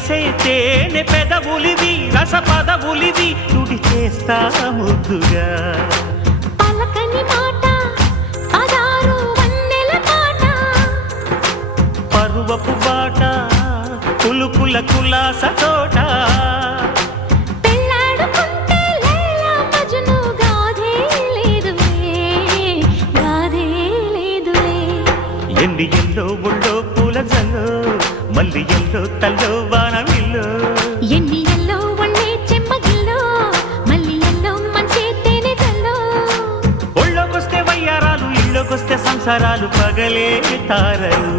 చేసే తేనె పెదవులివి రస పదవులివి తుడి చేస్తా ముద్దుగా పలకని మాట పదారు వన్నెల పాట పరువపు బాట కులుకుల కులాస తోట పెళ్ళాడుకుంటే లైలా మజ్ను గాథే లేదులే ఎండి ఎల్లో ఒళ్ళో పూల జల్లో మల్లి ఎల్లో తల్లో వానవిల్లో ఎన్ని ఎల్లో ఒళ్ళే చెమ్మగిల్లో మల్లి ఎల్లో మంచి తేనె జల్లో ఒళ్ళోకొస్తే వయ్యారాలు ఇళ్ళోకొస్తే సంసారాలు పగలే తారలు